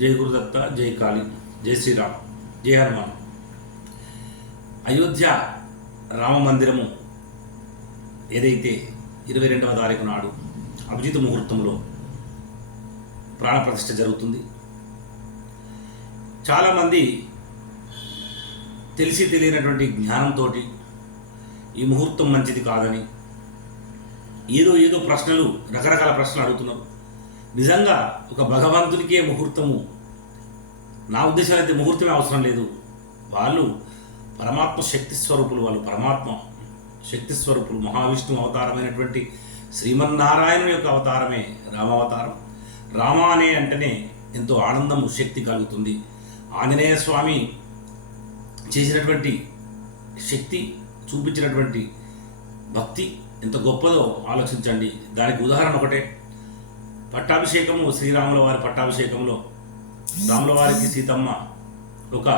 జై గురుదత్త జై కాళీ జై శ్రీరామ్ జై హనుమాన్. అయోధ్య రామ మందిరము ఏదైతే ఇరవై రెండవ తారీఖు నాడు అభిజిత్ ముహూర్తంలో ప్రాణప్రతిష్ఠ జరుగుతుంది. చాలామంది తెలిసి తెలియనటువంటి జ్ఞానంతో ఈ ముహూర్తం మంచిది కాదని ఏదో ఏదో ప్రశ్నలు రకరకాల ప్రశ్నలు అడుగుతున్నారు. నిజంగా ఒక భగవంతునికే ముహూర్తము. నా ఉద్దేశం అయితే ముహూర్తమే అవసరం లేదు. వాళ్ళు పరమాత్మ శక్తి స్వరూపులు వాళ్ళు పరమాత్మ శక్తి స్వరూపులు మహావిష్ణువు అవతారమైనటువంటి శ్రీమన్నారాయణుని యొక్క అవతారమే రామావతారం. రామ అనే అంటేనే ఎంతో ఆనందము శక్తి కలుగుతుంది. ఆంజనేయ స్వామి చేసినటువంటి శక్తి చూపించినటువంటి భక్తి ఎంత గొప్పదో ఆలోచించండి. దానికి ఉదాహరణ ఒకటే. పట్టాభిషేకము శ్రీరాముల వారి పట్టాభిషేకంలో రాముల వారికి సీతమ్మ ఒక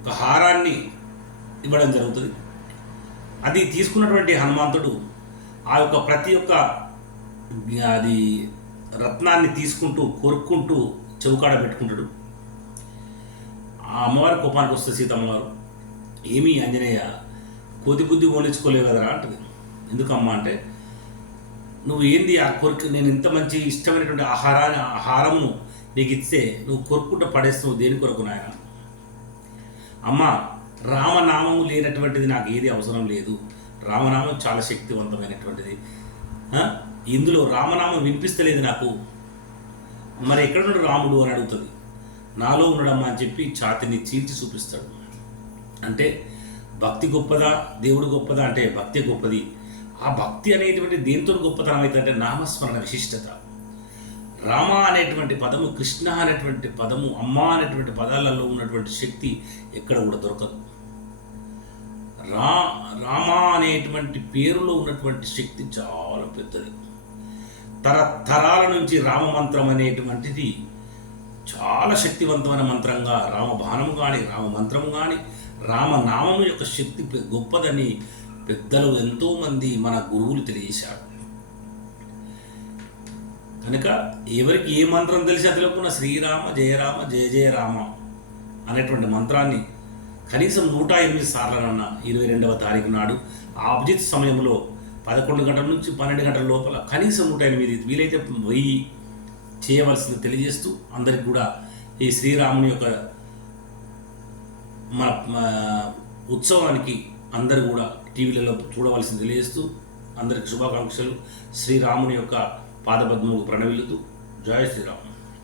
ఒక హారాన్ని ఇవ్వడం జరుగుతుంది. అది తీసుకున్నటువంటి హనుమంతుడు ఆ యొక్క ప్రతి ఒక్క అది రత్నాన్ని తీసుకుంటూ కొరుక్కుంటూ చెవుకాడ పెట్టుకుంటాడు. ఆ అమ్మవారి కోపానికి వస్తే సీతమ్మవారు ఏమీ ఆంజనేయ కోతి బుద్ధి పోనించుకోలేవు కదరా అంటది. ఎందుకమ్మా అంటే నువ్వు ఏంది ఆ కొరికి? నేను ఇంత మంచి ఇష్టమైనటువంటి ఆహారాన్ని ఆహారమును నీకు ఇస్తే నువ్వు కొరుక్కుంటూ పడేస్తావు దేని కొరకు నాయన? అమ్మ రామనామము లేనటువంటిది నాకు ఏది అవసరం లేదు. రామనామం చాలా శక్తివంతమైనటువంటిది. ఇందులో రామనామం వినిపిస్తలేదు నాకు. మరి ఎక్కడ నుండి రాముడు అని అడుగుతుంది. నాలో ఉన్నాడమ్మా అని చెప్పి ఛాతిని చీల్చి చూపిస్తాడు. అంటే భక్తి గొప్పదా? దేవుడు గొప్పదా? అంటే భక్తి గొప్పది. ఆ భక్తి అనేటువంటి దేంతో గొప్పతనం అవుతుందంటే నామస్మరణ విశిష్టత. రామ అనేటువంటి పదము కృష్ణ అనేటువంటి పదము అమ్మ అనేటువంటి పదాలలో ఉన్నటువంటి శక్తి ఎక్కడ కూడా దొరకదు. రా రామ అనేటువంటి పేరులో ఉన్నటువంటి శక్తి చాలా పెద్దది. తరతరాల నుంచి రామ మంత్రం అనేటువంటిది చాలా శక్తివంతమైన మంత్రంగా రామ బాణము కానీ రామ మంత్రము కానీ రామనామము యొక్క శక్తి గొప్పదని పెద్దలు ఎంతోమంది మన గురువులు తెలియజేశారు. కనుక ఎవరికి ఏ మంత్రం తెలిసి తెలియకుండా శ్రీరామ జయరామ జయ జయ రామ అనేటువంటి మంత్రాన్ని కనీసం నూట ఎనిమిది సార్లనన్న ఇరవై రెండవ తారీఖు నాడు ఆబ్జిత్ సమయంలో పదకొండు గంటల నుంచి పన్నెండు గంటల లోపల కనీసం నూట ఎనిమిది వీలైతే వెయ్యి చేయవలసింది తెలియజేస్తూ అందరికి కూడా ఈ శ్రీరాముని యొక్క మన ఉత్సవానికి అందరూ కూడా టీవీలలో చూడవలసింది తెలియజేస్తూ అందరికి శుభాకాంక్షలు. శ్రీరాముని యొక్క పాదపద్మకు ప్రణవిల్లుతూ జయ శ్రీరామ్.